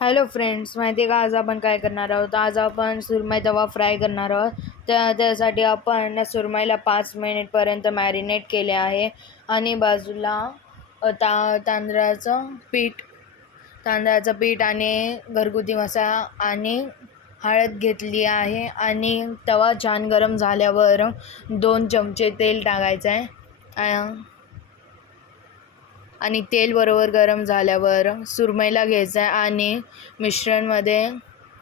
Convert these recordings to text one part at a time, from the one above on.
Hello friends, माहिती आहे का आज आपण काय करणार आहोत? आज आपण सुरमई तवा फ्राय करणार आहोत. त्यासाठी आपण सुरमईला 5 मिनिटपर्यंत मॅरिनेट केले आहे आणि बाजूला तांदळाचं पीठ आणि घरगुती मसाला आणि हळद घेतली आहे. आणि तवा छान गरम झाल्यावर 2 चमचे तेल टाकायचं आहे आणि तेल बरोबर गरम झाल्यावर सुरमईला घ्यायचं आहे आणि मिश्रणमध्ये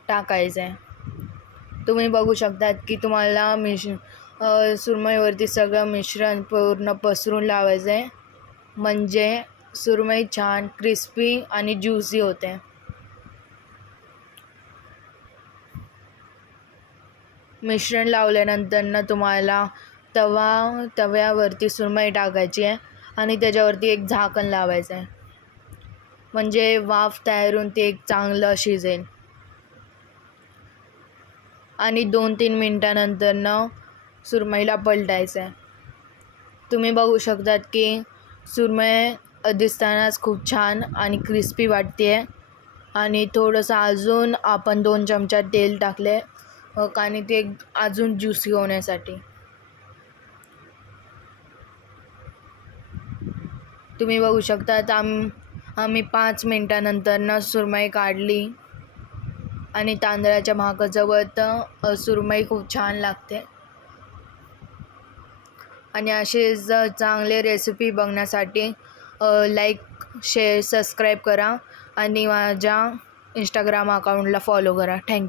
टाकायचं आहे. तुम्ही बघू शकतात की तुम्हाला सुरमईवरती सगळं मिश्रण पूर्ण पसरून लावायचं आहे, म्हणजे सुरमई छान क्रिस्पी आणि ज्युसी होते. मिश्रण लावल्यानंतर तुम्हाला तव्यावरती सुरमई टाकायची आहे आणि त्याच्यावरती एक झाकण लावायचं आहे, म्हणजे वाफ तयार होऊन ते एक चांगलं शिजेल. आणि 2-3 मिनटानंतर सुरमईला पलटायचं आहे. तुम्ही बघू शकतात की सुरमई दिसतानाच खूप छान आणि क्रिस्पी वाटते आहे. आणि थोडंसं अजून आपण 2 चमचा तेल टाकले आणि ते अजून ज्युसी होण्यासाठी. तुम्ही बघू शकतात आम्ही 5 मिनटानंतर सुरमई काढली आणि तांदळाच्या भाकरीसोबत सुरमई खूप छान लागते. आणि असेच चांगले रेसिपी बघण्यासाठी लाईक, शेअर, सबस्क्राईब करा आणि माझ्या इंस्टाग्राम अकाउंटला फॉलो करा. थँक्यू.